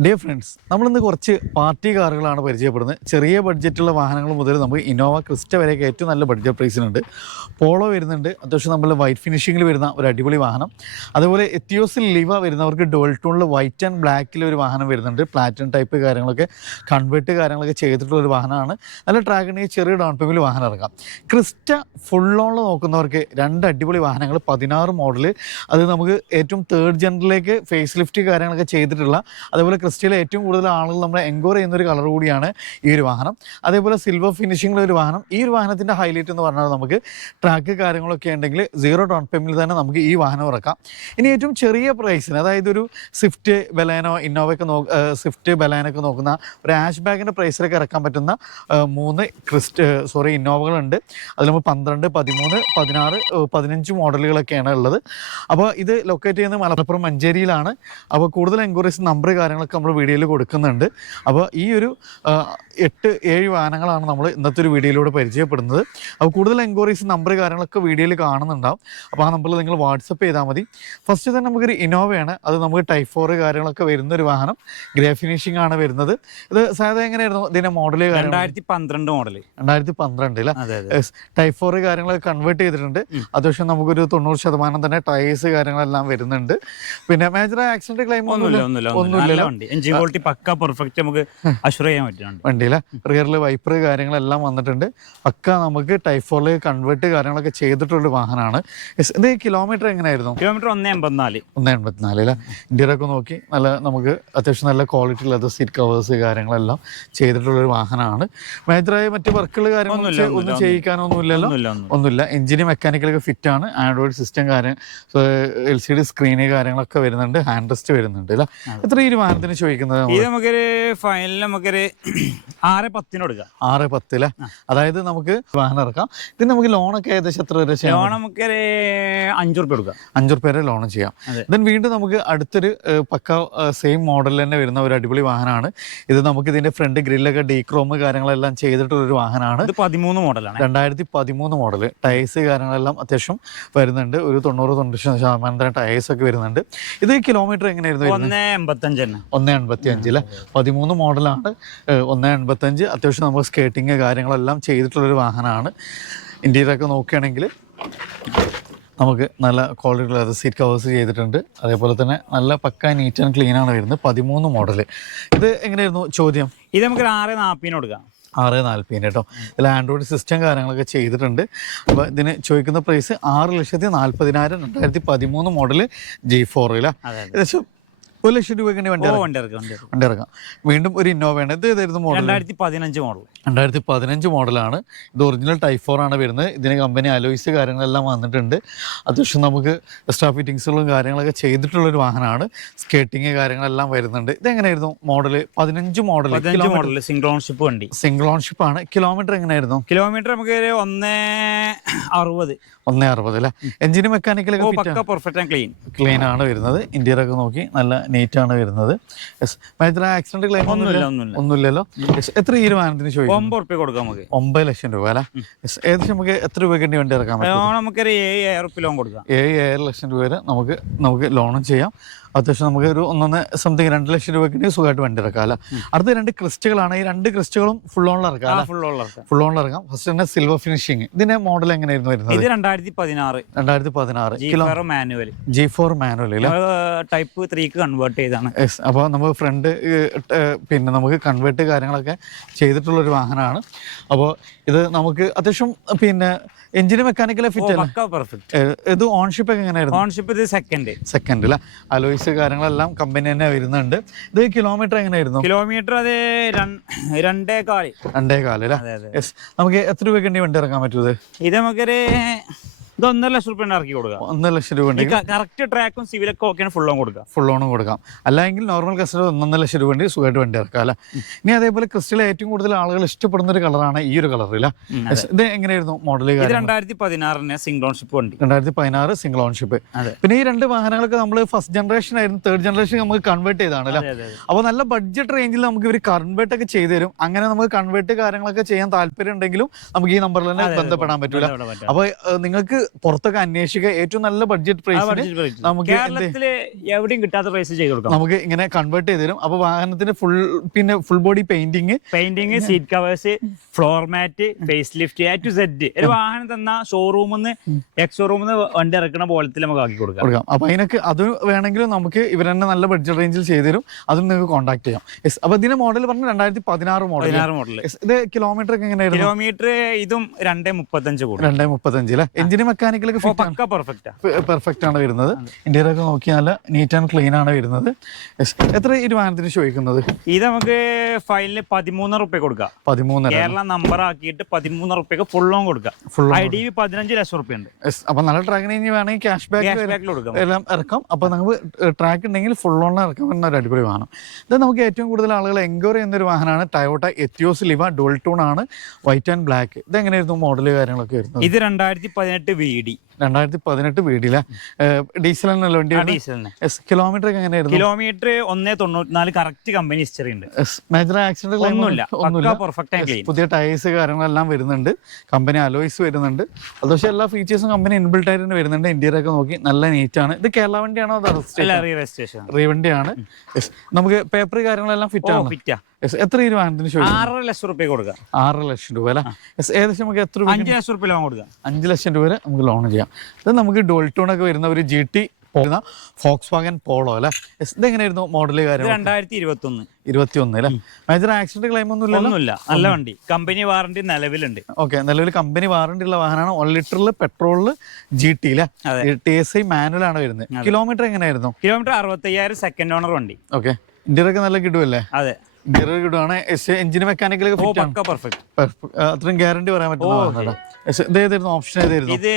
Dear friends, നമ്മളിന്ന് കുറച്ച് party കാറുകളാണ് പരിചയപ്പെടുന്നത്. ചെറിയ ബഡ്ജറ്റുള്ള വാഹനങ്ങൾ മുതൽ നമുക്ക് ഇന്നോവ ക്രിസ്റ്റ വരെയൊക്കെ ഏറ്റവും നല്ല ബഡ്ജറ്റ് പ്രൈസിനുണ്ട്. പോളോ വരുന്നുണ്ട്, അത്യാവശ്യം നമ്മൾ വൈറ്റ് ഫിനിഷിങ്ങിൽ വരുന്ന ഒരു അടിപൊളി വാഹനം. അതുപോലെ എത്തിയോസിൽ ലിവ വരുന്നവർക്ക് ഡുവൽ ടൂണിൽ വൈറ്റ് ആൻഡ് ബ്ലാക്കിൽ ഒരു വാഹനം വരുന്നുണ്ട്. പ്ലാറ്റിനം ടൈപ്പ് കാര്യങ്ങളൊക്കെ കൺവേർട്ട് കാര്യങ്ങളൊക്കെ ചെയ്തിട്ടുള്ള ഒരു വാഹനമാണ്. നല്ല ട്രാഗിന് ചെറിയ ഡൗൺ പേയ്മെൻറ്റിൽ വാഹനം ഇറക്കാം. ക്രിസ്റ്റ ഫുൾ ഓണിൽ നോക്കുന്നവർക്ക് രണ്ട് അടിപൊളി വാഹനങ്ങൾ, 16 മോഡൽ. അത് നമുക്ക് ഏറ്റവും തേർഡ് ജനറലിലേക്ക് ഫേസ് ലിഫ്റ്റ് കാര്യങ്ങളൊക്കെ ചെയ്തിട്ടുള്ള, അതേപോലെ ക്രിസ്റ്റയിലെ ഏറ്റവും കൂടുതൽ ആളുകൾ നമ്മൾ എൻക്വയറി ചെയ്യുന്ന ഒരു കളർ കൂടിയാണ് ഈ ഒരു വാഹനം. അതേപോലെ സിൽവർ ഫിനിഷിംഗിലുള്ള ഒരു വാഹനം. ഈ ഒരു വാഹനത്തിൻ്റെ ഹൈലൈറ്റ് എന്ന് പറഞ്ഞാൽ നമുക്ക് ട്രാക്ക് കാര്യങ്ങളൊക്കെ ഉണ്ടെങ്കിൽ 0 ഡൗൺ പേയ്മെൻറ്റിൽ തന്നെ നമുക്ക് ഈ വാഹനം ഇറക്കാം. ഇനി ഏറ്റവും ചെറിയ പ്രൈസിന്, അതായത് ഒരു സ്വിഫ്റ്റ് ബലേനോ ഇന്നോവയൊക്കെ സ്വിഫ്റ്റ് ബലേനൊക്കെ നോക്കുന്ന ഒരു ആഷ് ബാഗിൻ്റെ പ്രൈസിലൊക്കെ ഇറക്കാൻ പറ്റുന്ന 3 ഇന്നോവകളുണ്ട്. അതിൽ നമ്മൾ 12, 13, 16, 15 മോഡലുകളൊക്കെയാണ് ഉള്ളത്. അപ്പോൾ ഇത് ലൊക്കേറ്റ് ചെയ്യുന്നത് മലപ്പുറം മഞ്ചേരിയിലാണ്. അപ്പോൾ കൂടുതൽ എൻക്വയറീസ് നമ്പർ കാര്യങ്ങളൊക്കെ നമ്മൾ വീഡിയോയിൽ കൊടുക്കുന്നുണ്ട്. അപ്പോൾ ഈ ഒരു 8-7 വാഹനങ്ങളാണ് നമ്മൾ ഇന്നത്തെ ഒരു വീഡിയോയിലൂടെ പരിചയപ്പെടുന്നത്. അപ്പോൾ കൂടുതൽ എൻക്വയറീസ് നമ്പർ കാര്യങ്ങളൊക്കെ വീഡിയോയിൽ കാണുന്നുണ്ടാവും. അപ്പോൾ ആ നമ്പറിൽ നിങ്ങൾ വാട്സപ്പ് ചെയ്താൽ മതി. ഫസ്റ്റ് തന്നെ നമുക്കൊരു ഇന്നോവയാണ്. അത് നമുക്ക് ടൈപ്പ് 4 കാര്യങ്ങളൊക്കെ വരുന്നൊരു വാഹനം. ഗ്രേ ഫിനിഷിംഗ് ആണ് വരുന്നത്. ഇത് സാധാരണ എങ്ങനെയായിരുന്നു ഇതിൻ്റെ മോഡൽ? 2012 മോഡൽ. 2012 ടൈപ്പ് 4 കാര്യങ്ങളൊക്കെ കൺവേർട്ട് ചെയ്തിട്ടുണ്ട്. അത്യാവശ്യം നമുക്കൊരു 90% തന്നെ ടയേഴ്സ് കാര്യങ്ങളെല്ലാം വരുന്നുണ്ട്. പിന്നെ മേജർ ആക്സിഡന്റ് ക്ലെയിം ഒന്നുമില്ലല്ലോ. എഞ്ചിൻ ക്വാളിറ്റി പക്ക പെർഫെക്റ്റ് നമുക്ക് അഷ്വർ ചെയ്യാൻ പറ്റുന്നുണ്ട്. വണ്ടിയിലെ റിയറിൽ വൈപ്പർ കാര്യങ്ങളെല്ലാം വന്നിട്ടുണ്ട്. പക്ക നമുക്ക് ടൈപ്പ് 4 കൺവേർട്ട് കാര്യങ്ങളൊക്കെ ചെയ്തിട്ടുള്ളൊരു വാഹനമാണ്. ഇത് കിലോമീറ്റർ എങ്ങനെയായിരുന്നു? കിലോമീറ്റർ 184 അല്ലേ? ഇന്ത്യയിലൊക്കെ നോക്കി നല്ല നമുക്ക് അത്യാവശ്യം നല്ല ക്വാളിറ്റി ലെതർ സീറ്റ് കവേഴ്സ് കാര്യങ്ങളെല്ലാം ചെയ്തിട്ടുള്ളൊരു വാഹനമാണ്. മേജറായ മറ്റ് വർക്കുകൾ കാര്യങ്ങളൊന്നും ഒന്നും ചെയ്യിക്കാനൊന്നുമില്ലല്ലോ. ഒന്നുമില്ല. എഞ്ചിന് മെക്കാനിക്കലൊക്കെ ഫിറ്റ് ആണ്. ആൻഡ്രോയിഡ് സിസ്റ്റം കാര്യം, LCD സ്ക്രീന് കാര്യങ്ങളൊക്കെ വരുന്നുണ്ട്. ഹാൻഡ് റെസ്റ്റ് വരുന്നുണ്ട് അല്ലേ? എത്ര ഈ വാഹനത്തിന് ചോദിക്കുന്നത്? ഇത് നമുക്കൊരു ഫൈനൽ നമുക്കൊരു 6-10 കൊടുക്കാം. 6-10 അല്ലേ? അതായത് നമുക്ക് വാഹനം ഇറക്കാം. ഇതിന് നമുക്ക് ലോണൊക്കെ ഏകദേശം എത്ര വരെ ചെയ്യാം? ലോൺ നമുക്കൊരു 5 റുപ്യ കൊടുക്കാം. 5 റുപ്യ വരെ ലോൺ ചെയ്യാം. ദെൻ വീണ്ടും നമുക്ക് അടുത്തൊരു പക്ക സെയിം മോഡലിൽ തന്നെ വരുന്ന ഒരു അടിപൊളി വാഹനമാണ്. ഇത് നമുക്ക് ഇതിന്റെ ഫ്രണ്ട് ഗ്രില്ലൊക്കെ ഡീക്രോം കാര്യങ്ങളെല്ലാം ചെയ്തിട്ടുള്ളൊരു വാഹനമാണ്. 13 മോഡലാണ്. 2013 മോഡൽ. ടയേഴ്സ് കാര്യങ്ങളെല്ലാം അത്യാവശ്യം വരുന്നുണ്ട്. ഒരു 90-90% തന്നെ ടയേഴ്സ് ഒക്കെ വരുന്നുണ്ട്. ഇത് കിലോമീറ്റർ എങ്ങനെയായിരുന്നു? 185 അല്ലേ? 13 മോഡലാണ്. 185. അത്യാവശ്യം നമ്മൾ സ്കേട്ടിങ് കാര്യങ്ങളെല്ലാം ചെയ്തിട്ടുള്ളൊരു വാഹനമാണ്. ഇന്ത്യയിലൊക്കെ നോക്കുകയാണെങ്കിൽ നമുക്ക് നല്ല ക്വാളിറ്റി ഉള്ള സീറ്റ് കവേഴ്സ് ചെയ്തിട്ടുണ്ട്. അതേപോലെ തന്നെ നല്ല പക്ക നീറ്റ് ആൻഡ് ക്ലീൻ ആണ് വരുന്നത്. 13 മോഡൽ. ഇത് എങ്ങനെയായിരുന്നു ചോദ്യം? ഇത് നമുക്ക് 640 കൊടുക്കാം. 640 കേട്ടോ. ഇതിൽ ആൻഡ്രോയിഡ് സിസ്റ്റം കാര്യങ്ങളൊക്കെ ചെയ്തിട്ടുണ്ട്. അപ്പോൾ ഇതിന് ചോദിക്കുന്ന പ്രൈസ് 6,40,000. 2013 മോഡൽ G4 അല്ലേ? ഏകദേശം 1 ലക്ഷം രൂപയ്ക്ക് വണ്ടി ഇറക്കാം. വീണ്ടും ഒരു ഇന്നോവയാണ്. ഇത് ഏതായിരുന്നു മോഡൽ? 2015 മോഡലാണ്. ഇത് ഒറിജിനൽ ടൈപ്പ് 4 ആണ് വരുന്നത്. ഇതിന് കമ്പനി അലോയ്സ് കാര്യങ്ങളെല്ലാം വന്നിട്ടുണ്ട്. അത്യാവശ്യം നമുക്ക് എക്സ്ട്രാ ഫിറ്റിങ്സുകളും കാര്യങ്ങളൊക്കെ ചെയ്തിട്ടുള്ളൊരു വാഹനമാണ്. സ്കേട്ടിങ് കാര്യങ്ങളെല്ലാം വരുന്നുണ്ട്. ഇതെങ്ങനെയായിരുന്നു മോഡൽ? 15 മോഡൽ. സിംഗിൾ ഓൺഷിപ്പ് വണ്ടി. സിംഗിൾ ഓൺഷിപ്പ് ആണ്. കിലോമീറ്റർ എങ്ങനെയായിരുന്നു? കിലോമീറ്റർ നമുക്ക് 160 അല്ലേ? എഞ്ചിന് മെക്കാനിക്കലൊക്കെ പെർഫെക്റ്റ് ക്ലീൻ ആണ് വരുന്നത്. ഇന്ത്യയിലൊക്കെ നോക്കി നല്ല നീറ്റ് ആണ് വരുന്നത്. ആക്സിഡന്റ് ക്ലെയിം ഒന്നുമില്ലല്ലോ. എത്ര ഈ വാഹനത്തിന് ചോദിക്കും? 9 റുപ്യ കൊടുക്കാം നമുക്ക്. 9 ലക്ഷം രൂപ അല്ലേ? ഏകദേശം നമുക്ക് എത്ര രൂപയ്ക്ക് വണ്ടി ഇറക്കാൻ പറ്റും? നമുക്കൊരു 7,000 ലോൺ കൊടുക്കാം. 7 ലക്ഷം രൂപ വരെ നമുക്ക് ലോണും ചെയ്യാം. അത്യാവശ്യം നമുക്ക് ഒരു 2 ലക്ഷം രൂപയ്ക്ക് സുഖമായിട്ട് വണ്ടി ഇറക്കാം അല്ല? അടുത്ത 2 ക്രിസ്റ്റുകളാണ്. ഈ 2 ക്രിസ്റ്റുകളും ഫുൾ ഓണിൽ ഇറക്കാം. ഫുൾ ഓണിൽ ഇറക്കാം. ഫസ്റ്റ് തന്നെ സിൽവർ ഫിനിഷിംഗ്. ഇതിന്റെ മോഡൽ എങ്ങനെയായിരുന്നു വരുന്നത്? 2016 G4 മാനുവൽ ടൈപ്പ് 3 കൺവേർട്ട് ചെയ്താണ്. അപ്പോൾ നമുക്ക് ഫ്രണ്ട് പിന്നെ നമുക്ക് കൺവേർട്ട് കാര്യങ്ങളൊക്കെ ചെയ്തിട്ടുള്ളൊരു വാഹനമാണ്. അപ്പോൾ ഇത് നമുക്ക് അത്യാവശ്യം പിന്നെ എഞ്ചിന് മെക്കാനിക്കൽ ഫിറ്റ് ഇത് ഓൺഷിപ്പ് ഒക്കെ എങ്ങനെയായിരുന്നു? ഓൺഷിപ്പ് ഇത് സെക്കൻഡ് അല്ല? അലോയ്സ് കാര്യങ്ങളെല്ലാം കമ്പനി തന്നെ വരുന്നുണ്ട്. ഇത് കിലോമീറ്റർ എങ്ങനെയായിരുന്നു? കിലോമീറ്റർ അത് 2.25 അല്ലേ? നമുക്ക് എത്ര രൂപയ്ക്ക് വണ്ടി ഇറക്കാൻ പറ്റുന്നത്? ഇത് നമുക്കൊരു 1.5 ലക്ഷം രൂപ ഇറക്കി കൊടുക്കാം. 1 ലക്ഷം രൂപ കറക്റ്റ് ട്രാക്കും സിവിലൊക്കെ ഓക്കെയാണ്. ഫുൾ ഓണും കൊടുക്കാം. അല്ലെങ്കിൽ നോർമൽ കസ്റ്റമർ 1.5 ലക്ഷം രൂപ സുഖമായിട്ട് വണ്ടി ഇറക്കാം അല്ലേ? ഇനി അതേപോലെ ക്രിസ്റ്റയിലെ ഏറ്റവും കൂടുതൽ ആളുകൾ ഇഷ്ടപ്പെടുന്ന ഒരു കളറാണ് ഈ ഒരു കളർ അല്ല? ഇത് എങ്ങനെയായിരുന്നു മോഡൽ? 2016 സിംഗിൾ ഓൺഷിപ്പ് വണ്ടി. 2016 സിംഗിൾ ഓൺഷിപ്പ്. പിന്നെ ഈ 2 വാഹനങ്ങളൊക്കെ നമ്മൾ ഫസ്റ്റ് ജനറേഷൻ ആയിരുന്നു. തേർഡ് ജനറേഷൻ നമുക്ക് കൺവേർട്ട് ചെയ്താണ് അല്ലേ? അപ്പോൾ നല്ല ബഡ്ജറ്റ് റേഞ്ചിൽ നമുക്ക് ഇവർ കൺവേർട്ട് ഒക്കെ ചെയ്തു തരും. അങ്ങനെ നമുക്ക് കൺവേർട്ട് കാര്യങ്ങളൊക്കെ ചെയ്യാൻ താല്പര്യം ഉണ്ടെങ്കിലും നമുക്ക് ഈ നമ്പറിൽ തന്നെ ബന്ധപ്പെടാൻ പറ്റൂല. അപ്പോൾ നിങ്ങൾക്ക് പുറത്തൊക്കെ അന്വേഷിക്കുക ഏറ്റവും നല്ല ബഡ്ജറ്റ് പ്രൈസിന് നമുക്ക് കേരളത്തില് എവിടെയും കിട്ടാത്ത പ്രൈസ് ചെയ്ത് കൊടുക്കാം. നമുക്ക് ഇങ്ങനെ കൺവേർട്ട് ചെയ്ത് തരും. അപ്പൊ വാഹനത്തിന് full body painting, seat covers, floor mat, face lift, A to Z. ഒരു വാഹനം തന്ന ഷോറൂമിന്ന് എക്സ്-ഷോറൂമിന്ന് വണ്ടി ഇറക്കുന്ന പോലത്തിൽ നമുക്ക് ആക്കി കൊടുക്കാം. അപ്പൊ അതിനൊക്കെ അത് വേണമെങ്കിലും നമുക്ക് ഇവർ തന്നെ നല്ല ബഡ്ജറ്റ് റേഞ്ചിൽ ചെയ്തു തരും. അതും നിങ്ങൾക്ക് കോൺടാക്ട് ചെയ്യാം. അപ്പൊ ഇതിന്റെ മോഡൽ പറഞ്ഞ 2016 മോഡൽ. ഇത് കിലോമീറ്റർ ഒക്കെ എങ്ങനെയായിരുന്നു? കിലോമീറ്റർ ഇതും 235 കൂടും. 235 അല്ലേ? എഞ്ചിന് മെക്കാനിക്കലൊക്കെ പെർഫെക്റ്റ് ആണ് വരുന്നത്. ഇന്ത്യയിലൊക്കെ നോക്കിയാൽ നല്ല നീറ്റ് ആൻഡ് ക്ലീൻ ആണ് വരുന്നത്. എത്ര ഈ വാഹനത്തിന് ചോദിക്കുന്നത്? ഇത് നമുക്ക് ഫൈനല് 13 റുപ്യ കൊടുക്കാം. 13 കേരള നമ്പർ ആക്കിയിട്ട് 13 റുപ്യക്ക് ഫുൾ ലോൺ കൊടുക്കാം. IDV 15 ലക്ഷം റുപ്യ ഉണ്ട്. അപ്പൊ നല്ല ട്രാക്ക് വേണമെങ്കിൽ ക്യാഷ് ബാക്ക് എല്ലാം ഇറക്കാം. അപ്പൊ നമുക്ക് ട്രാക്ക് ഉണ്ടെങ്കിൽ ഫുൾ ലോൺ ഇറക്കാൻ പറ്റുന്ന ഒരു അടിപൊളി വാഹനം. ഇത് നമുക്ക് ഏറ്റവും കൂടുതൽ ആളുകൾ എൻക്വയറി ചെയ്യുന്ന ഒരു വാഹനമാണ് ടയോട്ട എത്തിയോസ് ലിവ ഡുവൽ ടൂൺ ആണ്, വൈറ്റ് ആൻഡ് ബ്ലാക്ക്. ഇത് എങ്ങനെയായിരുന്നു മോഡല് കാര്യങ്ങളൊക്കെ വരുന്നത്? ഇത് 2018 VD. 2018 വീടില്ല, ഡീസൽ തന്നെയല്ലോ വണ്ടി? കിലോമീറ്റർ ഒക്കെ എങ്ങനെയായിരുന്നു? കിലോമീറ്റർ 1.94 കറക്റ്റ് കമ്പനി ഹിസ്റ്ററി ഉണ്ട്. മേജർ ആക്സിഡന്റ് ഒന്നുമില്ല. പുതിയ ടയേഴ്സ് കാര്യങ്ങളെല്ലാം വരുന്നുണ്ട്, കമ്പനി അലോയ്സ് വരുന്നുണ്ട്. അത് പക്ഷേ എല്ലാ ഫീച്ചേഴ്സും കമ്പനി ഇൻബിൽട്ട് ആയിട്ട് തന്നെ വരുന്നുണ്ട്. ഇന്റീരിയർ ഒക്കെ നോക്കി നല്ല നീറ്റ് ആണ്. ഇത് കേരള വണ്ടിയാണോ? റീ വണ്ടിയാണ്. നമുക്ക് പേപ്പർ കാര്യങ്ങളെല്ലാം ഫിറ്റ് ആണ്. എത്ര രൂപ വാഹനത്തിന്? 6 ലക്ഷം രൂപ കൊടുക്കാം. 6 ലക്ഷം രൂപ അല്ലെ? ഏകദേശം നമുക്ക് എത്ര? 5 ലക്ഷം രൂപ ലോൺ കൊടുക്കാം. 5 ലക്ഷം രൂപ വരെ നമുക്ക് ലോൺ ചെയ്യാം. ഇത് നമുക്ക് ഡുവൽ ടൂൺ ഒക്കെ വരുന്ന ഒരു GT ഫോക്സ്വാഗൻ പോളോ അല്ലെ? ഇതെങ്ങനെയായിരുന്നു മോഡല് കാര്യം? 2021 അല്ലെ? മേജർ ആക്സിഡന്റ് ക്ലെയിം ഒന്നുമില്ല. നല്ല വണ്ടി, കമ്പനി വാറണ്ടി നിലവിലുണ്ട്. ഓക്കെ, നിലവിൽ കമ്പനി വാറണ്ടി ഉള്ള വാഹനമാണ്. 1 ലിറ്ററിൽ പെട്രോളില് GT അല്ലെ? TSI മാനുവൽ ആണ് വരുന്നത്. കിലോമീറ്റർ എങ്ങനെയായിരുന്നു? കിലോമീറ്റർ 65,000 സെക്കൻഡ് ഓണർ വണ്ടി. ഓക്കെ, ഇന്റീരിയർ ഒക്കെ നല്ല കിട്ടുമല്ലേ? അതെ, ഇന്റീരിയർ കിട്ടുവാണ്. എഞ്ചിന് മെക്കാനിക്കലൊക്കെ അത്രയും ഗ്യാരണ്ടി പറയാൻ പറ്റുന്ന. ഇതേതായിരുന്നു ഓപ്ഷൻ? ഏതായിരുന്നു? ഇത്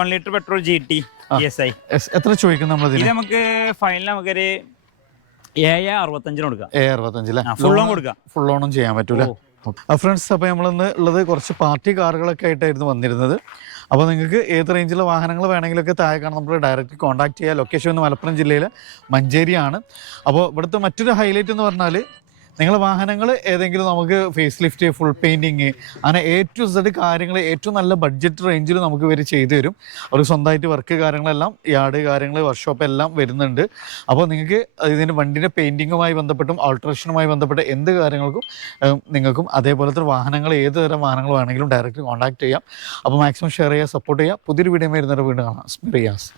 1 ലിറ്റർ പെട്രോൾ GT TSI. എത്ര ചോദിക്കും നമ്മൾ? ഇത് നമുക്ക് ഫൈനൽ നമുക്കൊരു 65 കൊടുക്കാം. 65 ഫുൾ ലോൺ കൊടുക്കാം. ഫുൾ ലോണും ചെയ്യാൻ പറ്റൂല. ഫ്രണ്ട്സ്, അപ്പോൾ നമ്മളിന്ന് ഉള്ളത് കുറച്ച് പാർട്ടി കാറുകളൊക്കെ ആയിട്ടായിരുന്നു വന്നിരുന്നത്. അപ്പോൾ നിങ്ങൾക്ക് ഏത് റേഞ്ചിലുള്ള വാഹനങ്ങൾ വേണമെങ്കിലൊക്കെ താഴെ കാണാൻ നമ്മൾ ഡയറക്റ്റ് കോൺടാക്ട് ചെയ്യുക. ലൊക്കേഷൻ ഒന്ന് മലപ്പുറം ജില്ലയിലെ മഞ്ചേരിയാണ്. അപ്പോൾ ഇവിടുത്തെ മറ്റൊരു ഹൈലൈറ്റ് എന്ന് പറഞ്ഞാൽ നിങ്ങളുടെ വാഹനങ്ങൾ ഏതെങ്കിലും നമുക്ക് ഫേസ് ലിഫ്റ്റ്, ഫുൾ പെയിൻറ്റിങ്, അങ്ങനെ A to Z കാര്യങ്ങൾ ഏറ്റവും നല്ല ബഡ്ജറ്റ് റേഞ്ചിൽ നമുക്ക് ഇവർ ചെയ്തു തരും. അവർ സ്വന്തമായിട്ട് വർക്ക് കാര്യങ്ങളെല്ലാം, യാർഡ് കാര്യങ്ങൾ, വർക്ക്ഷോപ്പ് എല്ലാം വരുന്നുണ്ട്. അപ്പോൾ നിങ്ങൾക്ക് ഇതിൻ്റെ വണ്ടിൻ്റെ പെയിൻറ്റിങ്ങുമായി ബന്ധപ്പെട്ടും ആൾട്രേഷനുമായി ബന്ധപ്പെട്ട എന്ത് കാര്യങ്ങൾക്കും നിങ്ങൾക്കും അതേപോലത്തെ വാഹനങ്ങൾ, ഏത് തരം വാഹനങ്ങൾ വേണമെങ്കിലും ഡയറക്റ്റ് കോൺടാക്ട് ചെയ്യാം. അപ്പോൾ മാക്സിമം ഷെയർ ചെയ്യുക, സപ്പോർട്ട് ചെയ്യുക. പുതിയൊരു വീഡിയോ വരുന്നവരെ വീണ്ടും കാണാം. റിയാസ്.